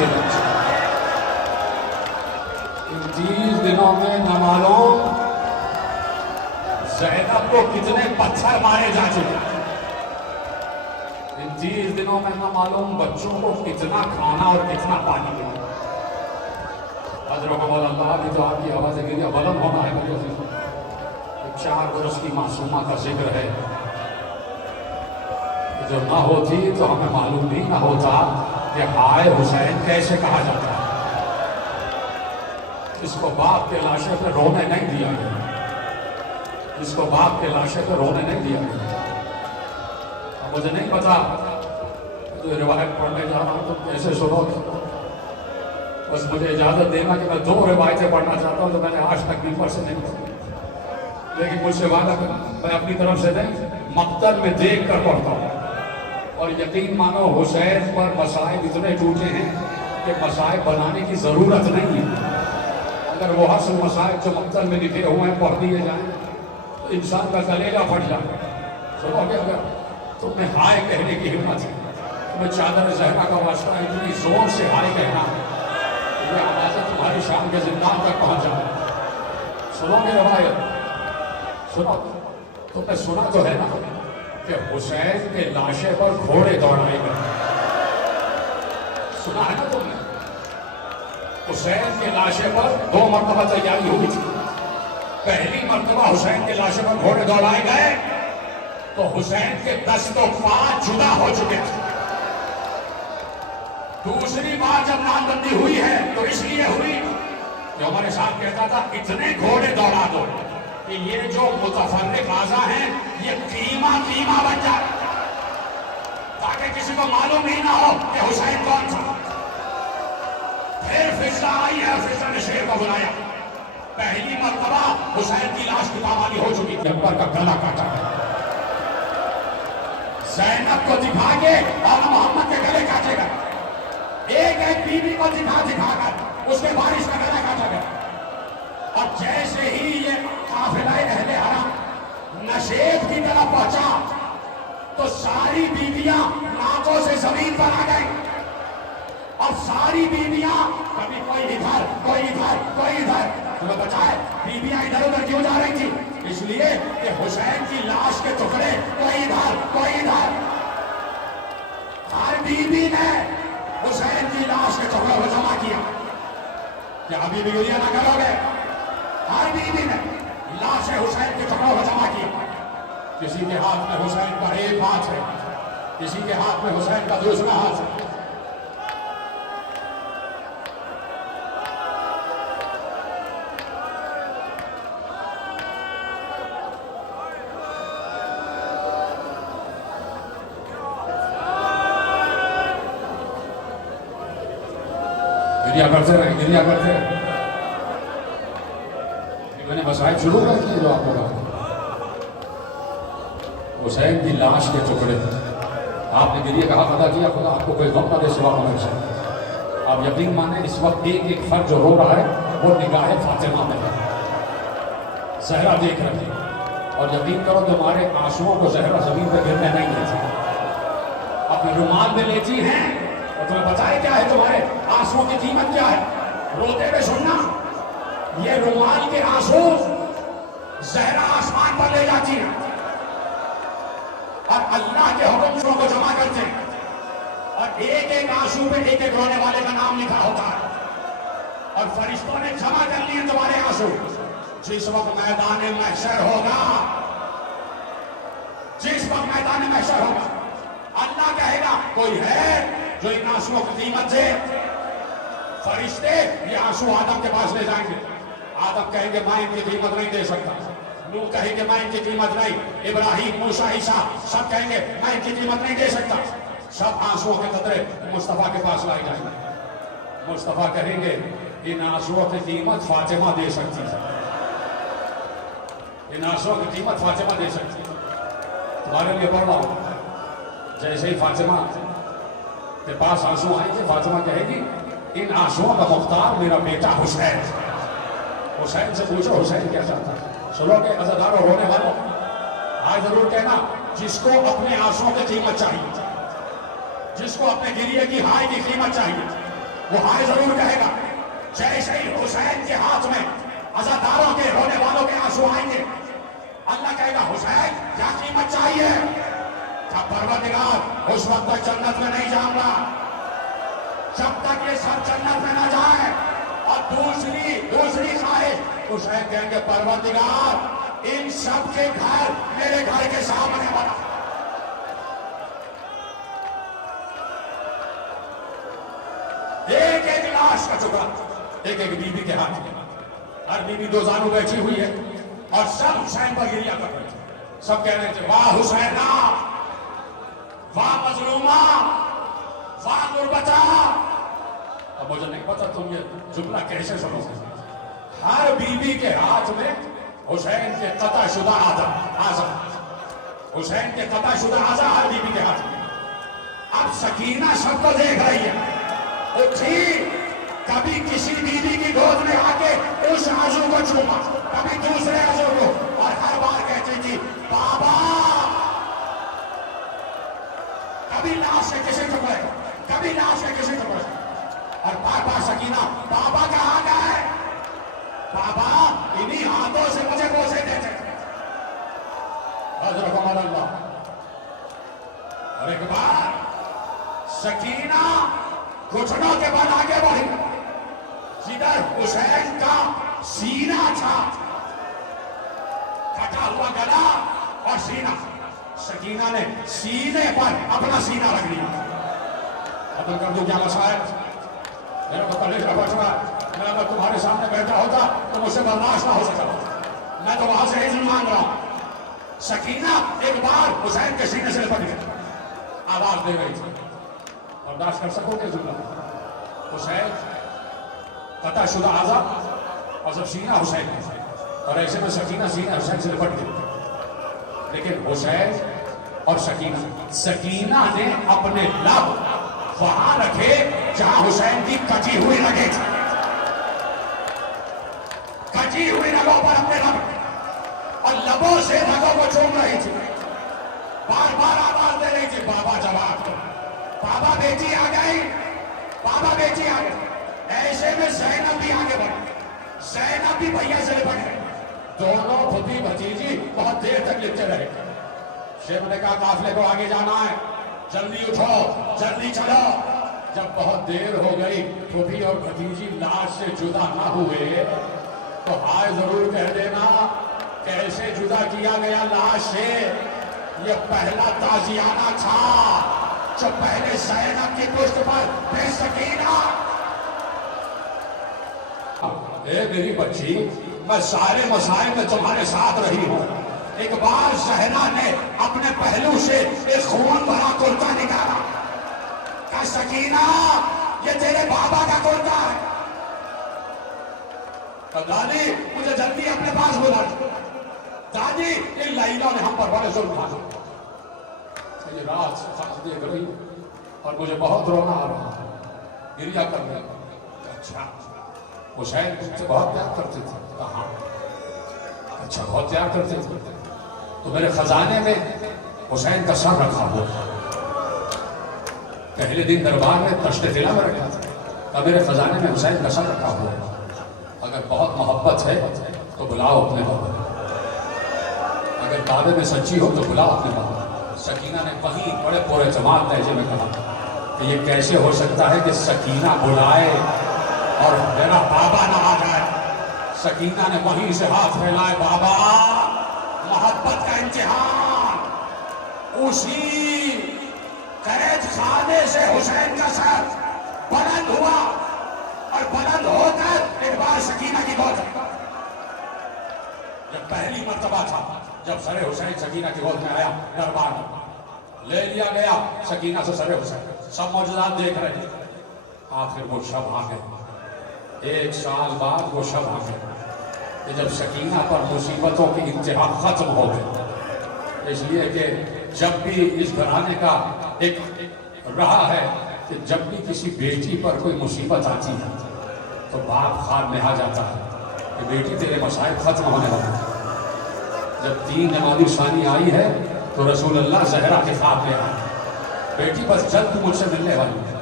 Challenge. ان 30 دنوں میں نہ معلوم زینب کو کتنے پتھر مارے جا چکے. ان 30 دنوں میں نہ معلوم بچوں کو کتنا کھانا اور کتنا پانی ملا. حضرت اللہ کی تو آپ کی آواز گریا بلند ہونا ہے. مجھے 4 برس کی معصومہ کا ذکر ہے. جو نہ ہوتی تو ہمیں معلوم بھی نہ ہوتا کہ ہائے حسین کیسے کہا جاتا ہے. اس کو باپ کے لاشے پہ رونے نہیں دیا گیا. اس کو باپ کے لاشے پہ رونے نہیں دیا گیا. اب مجھے نہیں پتا جو روایت پڑھنے جا رہا ہوں تو کیسے سنو. بس مجھے اجازت دینا کہ میں 2 روایتیں پڑھنا چاہتا ہوں تو میں نے آج تک ممبر سے نہیں پڑھی. لیکن مجھ سے وعدہ میں اپنی طرف سے نہیں مقتل میں دیکھ کر پڑھتا ہوں. اور یقین مانو حسین پر مصائب اتنے ٹوٹے ہیں کہ مصائب بنانے کی ضرورت نہیں ہے. اگر وہ حسن مصائب جو مقتل میں لکھے ہوئے ہیں پڑھ دیے جائیں تو انسان کا کلیجہ پھٹ جائے. سنو کہ اگر تمہیں ہائے کہنے کی ہمت ہے, تمہیں چادر زہرا کا واسطہ اتنی زور سے ہائے کہنا, یہ آوازیں تمہاری شام کے زندان تک پہنچ جائے. سنو گے روایت, سنو تم نے سنا تو ہے نا کہ حسین کے لاشے پر گھوڑے دوڑائے گئے. سنا ہے نا تم نے, حسین کے لاشے پر 2 مرتبہ تیاری ہوئی تھی. پہلی مرتبہ حسین کے لاشے پر گھوڑے دوڑائے گئے تو حسین کے دست و پا جدا ہو چکے تھے. دوسری بار جب نامزدگی ہوئی ہے تو اس لیے ہوئی کہ ہمارے ساتھ کہتا تھا اتنے گھوڑے دوڑا دو کہ یہ جو متفرق اعضاء ہیں یہ قیمہ بن جائے, تاکہ کسی کو معلوم ہی نہ ہو کہ حسین کون تھا. پھر فضا آئی ہے, فضا نے شیر کو بلایا. پہلی مرتبہ حسین کی لاش کی پامالی ہو چکی تھی, اکبر کا گلا کاٹا ہے. زینب کو دکھا کے اور محمد کے گلے کاٹے گئے. ایک بیوی کو دکھا کر اس کے بارش کا گلا کاٹا گیا. اور جیسے ہی یہ قافلہ اہل حرم نشیب کی طرف پہنچا تو ساری بیویاں ناکوں سے زمین پر آ گئیں. اور ساری بیویاں کبھی کوئی ادھر کوئی ادھر کوئی ادھر. تمہیں بتائے بیویاں ادھر ادھر کیوں جا رہی تھی؟ اس لیے کہ حسین کی لاش کے ٹکڑے کوئی ادھر کوئی ادھر. ہر بیوی نے حسین کی لاش کے ٹکڑوں کو جمع کیا. کیا ابھی بھی گریہ نہ کرو گے؟ ہر بیوی نے لاش حسین کے ٹکڑوں کو جمع کیا. کسی کے ہاتھ میں حسین کا ایک ہاتھ ہے, کسی کے ہاتھ میں حسین کا دوسرا ہاتھ ہے. گریا کرتے رہے, گریا کرتے رہے. میں نے مسائل شروع کر کیے جو آپ کو کہا. حسین کی لاش کے ٹکڑے آپ نے گریہ کہا ادا کیا, خدا آپ کو کوئی غم نہ دے سوا ہونے سے. آپ یقین مانیں اس وقت ایک ایک فرد جو رو رہا ہے وہ نگاہ فاطمہ میں ہے. زہرا دیکھ رہی ہے اور یقین کرو تمہارے آنسوؤں کو زہرا زمین پہ گرنے نہیں دیتی, اپنے رومال میں لیتی ہیں. اور تمہیں پتا ہے کیا ہے تمہارے آنسوؤں کی قیمت کیا ہے؟ روتے ہوئے سننا, یہ رومال کے آنسو زہرا آسمان پر لے جاتی ہے اور اللہ کے حکم کو جمع کرتے ہیں. اور ایک ایک آنسو پہ ایک ایک رونے والے کا نام لکھا ہوتا ہے. اور فرشتوں نے جمع کر لیے تمہارے آنسو. جس وقت میدان محشر ہوگا, جس وقت میدان محشر ہوگا, اللہ کہے گا کوئی ہے جو ان آنسوؤں کی قیمت دے. فرشتے یہ آنسو آدم کے پاس لے جائیں گے. آدم کہیں گے میں ان کی قیمت نہیں دے سکتا. نوح کہیں گے میں ان کی قیمت نہیں. ابراہیم, موسیٰ, عیسیٰ سب کہیں گے میں ان کی قیمت نہیں دے سکتا. سب آنسوؤں کے قطرے مصطفیٰ کے پاس لائے جائیں گے. مصطفیٰ کہیں گے ان آنسوؤں کی قیمت فاطمہ دے سکتی ہے. ان آنسوؤں کی قیمت فاطمہ دے سکتی ہے. تمہارے لیے پڑھ رہا ہوں. جیسے ہی فاطمہ کے پاس آنسو آئیں گے, فاطمہ کہے گی ان آنسوؤں کا مختار میرا بیٹا حسین. حسین سے پوچھو حسین کیا چاہتا ہے. سنو کہ عزاداروں رونے والوں, آج ضرور کہنا جس کو اپنے آنسوؤں کی قیمت چاہیے, جس کو اپنے گریے کی ہائے کی قیمت چاہیے, وہ ہائے ضرور کہے گا. جیسے ہی حسین کے ہاتھ میں عزاداروں کے رونے والوں کے آنسو آئیں گے, اللہ کہے گا حسین کیا قیمت چاہیے؟ کیا پروردگار اس وقت تک جنت میں نہیں جاؤں گا جب تک یہ سب جنت میں نہ جائے. اور دوسری خواہش, حسین کہیں گے پروردگار ان سب کے گھر میرے گھر کے سامنے بنا. ایک ایک لاش کا ٹکڑا ایک ایک بیوی کے ہاتھ میں, ہر بیوی دو زانو بیٹھی ہوئی ہے اور سب حسین پر گریا کر رہے تھے. سب کہہ رہے تھے واہ حسینہ, واہ مظلومہ, واہ غربتہ. اب مجھے نہیں پتا تم یہ جملہ کیسے سمجھتے. ہر بیوی کے ہاتھ میں حسین کے قطع شدہ اعضا, حسین کے قطع شدہ اعضا ہر بیوی کے ہاتھ میں. اب سکینہ سب کو دیکھ رہی ہے, اٹھی, کبھی کسی بیوی کی گود میں آ کے اس عضو کو چوما, کبھی دوسرے عضو کو, اور ہر بار کہتی تھی بابا. کبھی لاش کے کسی ٹکڑے, کبھی لاش کے کسی ٹکڑے, اور بار بار سکینہ بابا کہاں گئے, بابا انہی ہاتھوں سے مجھے بوسے دیتے تھے. حضرت عمر اللہ. اور ایک بار سکینہ گھٹنوں کے بعد آگے بڑھی, جدھر حسین کا سینہ تھا, کٹا ہوا گلا اور سینہ, سکینہ نے سینے پر اپنا سینہ رکھ لیا. قتل کر دوں کیا مسائل, میرا تو کلیجہ پھٹ رہا ہے, میں اگر تمہارے سامنے بیٹھا ہوتا تو مجھ سے برداشت نہ ہو سکا, میں تو وہاں سے عزم مانگ رہا ہوں. سکینہ ایک بار حسین کے سینے سے لپٹ گئی, آواز دے رہی تھی, برداشت کر سکو گے جملہ؟ حسین قطع شدہ اعضا اور جب سینہ حسین, اور ایسے میں سکینہ سینہ حسین سے لپٹ گئی. لیکن حسین اور سکینہ نے اپنے لب وہاں رکھے جہاں حسین کی کٹی ہوئی رگیں تھی, کٹی ہوئی رگوں پر اپنے لب, اور لبوں سے رگوں کو چوم رہی تھی. بار بار آواز دے رہی تھی بابا جواب دو, بابا بیٹی آ گئی, بابا بیٹی آ گئی. ایسے میں زینب بھی آگے بڑھی, زینب بھی بھیا سے لپٹ گئی. دونوں پھوپھی بھتیجی بہت دیر تک لپٹے رہے. شیخ نے کہا قافلے کو آگے جانا ہے, جلدی اٹھو, جلدی چلو. جب بہت دیر ہو گئی, پھوپھی اور بھتیجی لاش سے جدا نہ ہوئے تو ہائے ضرور کہہ دینا کیسے جدا کیا گیا لاش سے. یہ پہلا تازیانہ تھا جو پہلے زینب کی پشت پر بے سکینہ. اے میری بچی, میں سارے مسائل میں تمہارے ساتھ رہی ہوں. ایک بار زہرا نے اپنے پہلو سے ایک خون بھرا کرتا نکالا, کہا سکینہ یہ تیرے بابا کا کرتا ہے. دادی مجھے جلدی اپنے پاس بلا, دادی ان لائنوں نے ہم پر بڑے ظلم ڈھائے. یہ رات خط دیکھ رہی اور مجھے بہت رونا آ رہا, گریا کر رہا. اچھا حسین تم سے بہت پیار کرتے تھے. کہاں؟ اچھا بہت پیار کرتے تھے تو میرے خزانے میں حسین کا سر رکھا ہوا, پہلے دن دربار میں تشت قلعہ میں رکھا تھا, تب میرے خزانے میں حسین کا سر رکھا ہوا. اگر بہت محبت ہے تو بلاؤ اپنے بابا, اگر دعوے میں سچی ہو تو بلاؤ اپنے بابا. سکینہ نے وہیں بڑے پورے اعتماد لہجے میں کہا کہ یہ کیسے ہو سکتا ہے کہ سکینہ بلائے اور میرا بابا نہ آ جائے. سکینہ نے وہیں سے ہاتھ پھیلائے, بابا محبت کا امتحان. اسی قید خانے سے حسین کا سر بلند ہوا اور بلند ہو کر ایک بار سکینہ کی گود میں, جب پہلی مرتبہ تھا جب سر حسین سکینہ کی گود میں آیا, دربار میں لے لیا گیا سکینہ سے سر حسین, سب موجودات دیکھ رہے تھے. آخر وہ شب آ گئے, 1 سال بعد وہ شب آ گئے کہ جب سکینہ پر مصیبتوں کی انتہا ختم ہو گئی. اس لیے کہ جب بھی اس گھرانے کا ایک رہا ہے کہ جب بھی کسی بیٹی پر کوئی مصیبت آتی ہے تو باپ خواب میں آ جاتا ہے کہ بیٹی تیرے مسائل ختم ہونے والے ہیں. جب 3 جمادی ثانی آئی ہے تو رسول اللہ زہرا کے خواب میں آئے, بیٹی بس جلد مجھ سے ملنے والی ہے.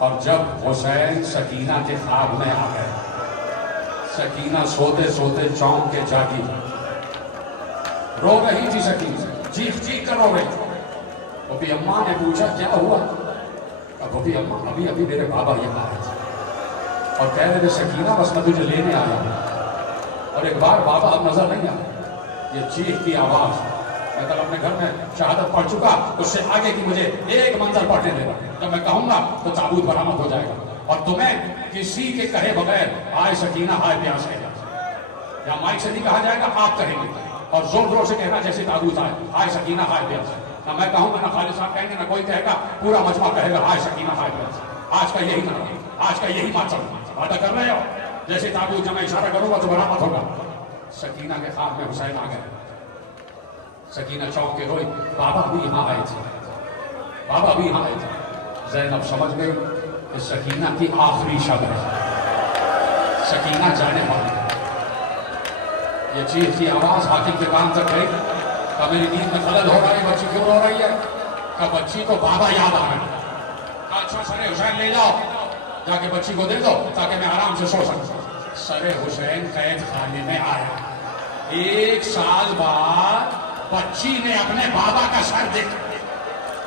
اور جب حسین سکینہ کے خواب میں آ گئے، سکینہ سوتے سوتے چونک کے جاگی، رو رہی تھی سکینہ، چیخ چیخ کر رو رہی تھی۔ بھوپی اماں نے پوچھا کیا ہوا؟ بھوپی اماں ابھی میرے بابا یہاں آئے تھے اور کہہ رہے تھے سکینہ بس میں تجھے لینے آیا ہوں، اور ایک بار بابا اب نظر نہیں آیا۔ یہ چیخ کی آواز، میں کل اپنے گھر میں شہادت پڑھ چکا، اس سے آگے کی مجھے ایک منظر پڑھنے دینا، جب میں کہوں گا تو تابوت برآمد ہو جائے گا اور تمہیں کسی کے کہے بغیر ہائے سکینہ ہائے پیاس کہے گا، یا مائک سے نہیں کہا جائے گا، آپ کہیں گے اور زور زور سے کہنا جیسے تابوت آئے، ہائے سکینہ ہائے پیاس۔ نہ میں کہوں گا، نہ خالد صاحب کہیں گے، نہ کوئی کہے گا، پورا مجمع کہے گا ہائے سکینہ ہائے پیاس۔ آج کا یہی نام، آج کا یہی ماتم، وعدہ کر رہے ہو جیسے تابوت جب میں اشارہ کروں گا تو برآمد ہوگا۔ سکینہ کے خواب میں حسین آ گئے، سکینہ چونک کے روئی، بابا بھی یہاں آئے تھے، بابا بھی یہاں آئے تھے۔ زینب سمجھ گئی کہ سکینہ کی آخری شب ہے، سکینہ جانے والی ہے۔ یہ چیخ کی آواز حاکم کے کان تک گئی کہ میری نیند میں خلل ہو رہا ہے، بچی کیوں رو رہی ہے؟ کہ بچی کو بابا یاد آ رہا ہے۔ کہا اچھا سر حسین لے جاؤ، جا کے بچی کو دے دو تاکہ میں آرام سے سو سکوں۔ سر حسین قید خانے میں آیا، 1 سال بعد بچی نے اپنے بابا کا سر دیکھا۔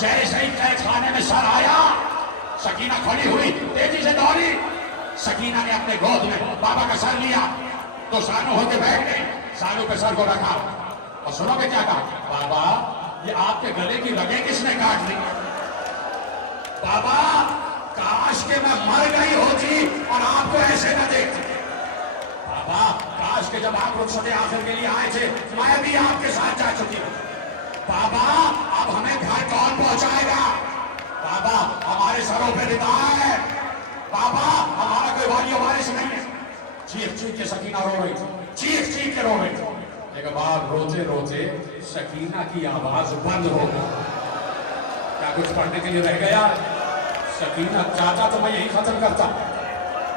جیسے ہی قید خانے میں سر آیا، سکینہ کھڑی ہوئی، تیزی سے دوڑی، سکینہ نے اپنے گود میں بابا کا سر لیا تو سانو ہو کے بیٹھ گئی، سانو پہ سر کو رکھا اور سنو گے کیا کہا؟ بابا یہ آپ کے گلے کی رگیں کس نے کاٹ لی؟ بابا کاش کہ میں مر گئی ہوتی اور آپ کو ایسے نہ دیکھتی۔ بابا کاش کہ جب آپ رخصت آخر کے لیے آئے تھے میں بھی آپ کے ساتھ جا چکی ہوں۔ بابا اب ہمیں گھر کون پہنچائے گا؟ بابا ہمارے سروں پہ ردا ہے، بابا ہمارا کوئی والی وارث نہیں ہے۔ چیخ چیخ کے سکینہ رو رہی تھی، چیخ چیخ کے رو رہی تھی۔ ایک بار روتے روتے سکینہ کی آواز بند ہو گئی۔ کیا کچھ پڑھنے کے لیے رہ گیا؟ سکینہ چاہتا تو میں یہی ختم کرتا،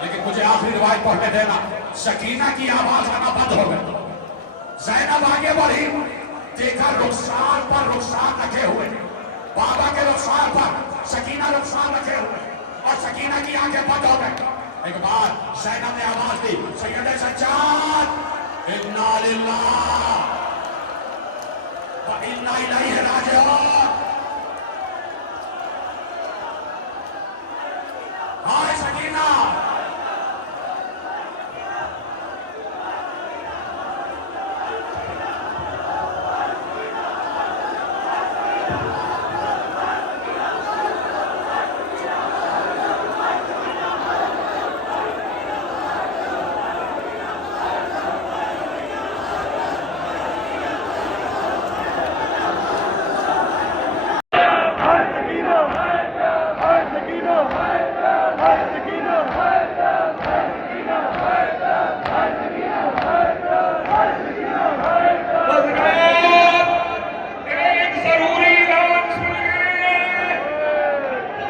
لیکن مجھے آخری روایت پڑھنے دینا۔ سکینہ کی آواز آنا بند ہو گئی۔ زینب آگے بڑھی، دیکھا رخسار پر رخسار رکھے ہوئے، بابا کے رخسار پر سکینہ رخسار رکھے ہوئے، اور سکینہ کی آنکھیں بند ہو گئی۔ ایک بار زینب نے آواز دی، سید سجاد انا للہ و انا الیہ راجعون۔ ہائے سکینہ،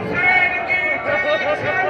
حسین کی